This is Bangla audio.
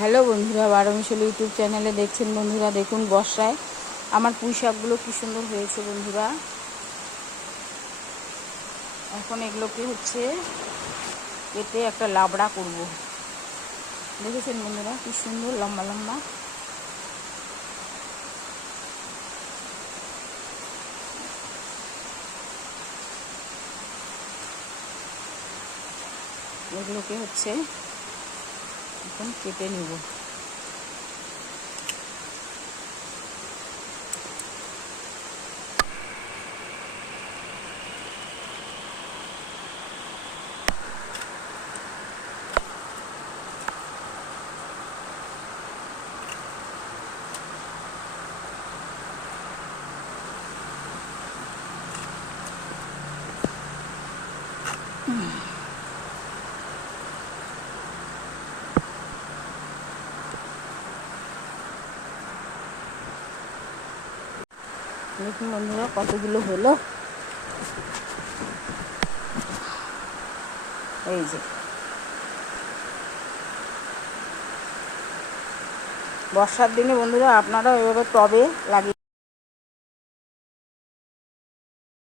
হ্যালো বন্ধুরা, বারোমিশল ইউটিউব চ্যানেলে দেখছেন বন্ধুরা, দেখুন বর্ষায়। আমার পুঁই শাকগুলো কী সুন্দর হয়েছে বন্ধুরা। এখন এগুলোকে হচ্ছে কেটে একটা লাবড়া করব। দেখেছেন বন্ধুরা, কী সুন্দর লম্বা লম্বা। এগুলোকে হচ্ছে Então, que perigo. Mm-hmm. দেখুন বন্ধুরা কতগুলো হলো। এই যে। বর্ষার দিনে বন্ধুরা আপনারা এভাবে টবে লাগিয়ে